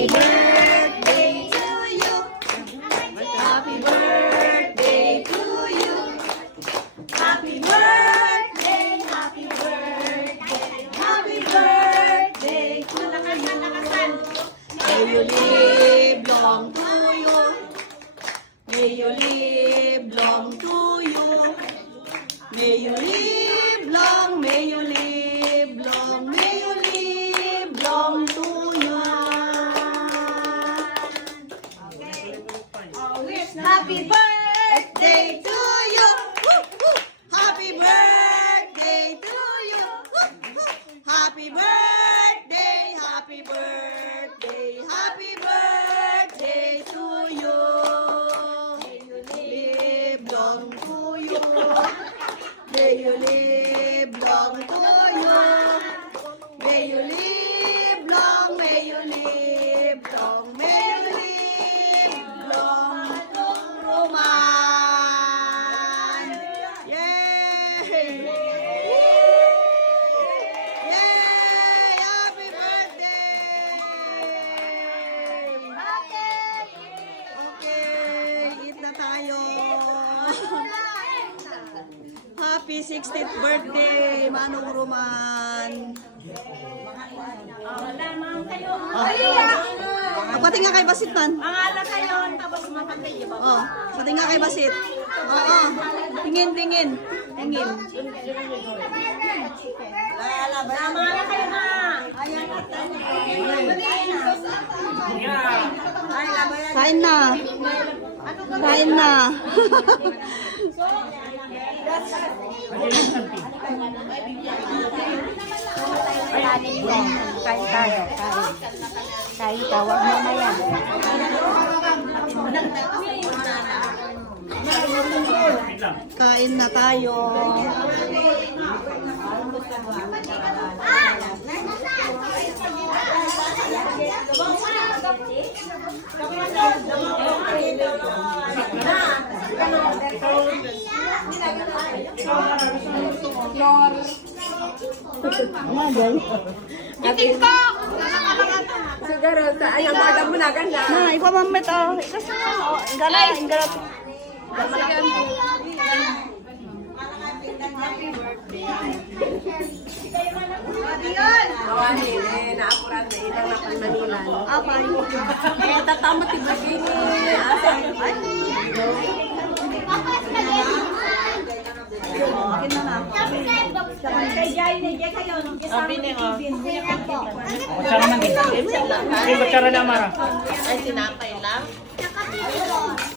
Happy birthday to you. Happy birthday to you. Happy birthday, happy birthday, happy birthday to you. May you live long to you. May you live long to you. May you live long, may you live long, may you live long to you. Happy birthday to you. Woo, woo. Happy birthday to you. Woo, woo. Happy birthday, happy birthday, happy birthday to you. May you live long to you. May you live long to you. May you live long, may you live long, may you live long to Roman. Yay! Yay! Happy birthday! Okay, eat na tayo. Happy 60th birthday, Manong Roman. Pati nga kay Basit man. Pangalan kayo, tapos mapantay niyo ba? Oh, pati nga kay Basit. Oo. Tingin, tingin. Tingin. Pangalan kayo na. Kain na. Kain na. Kain tayo. Kain tawag mo na yan. Kain na tayo. Siguro, ayaw mo agad mo na ganda. Na, ipamamit oh. Ingala, ingala. Awani, naapuran na ilang na Manila. Apa? Kaya tatamot iba gini. Ay, Akin na na. kay Jai na Jai kayo. Sabi niya nga. Kutsara man din. Hindi, kutsara na Mara. Ay, sinapay lang.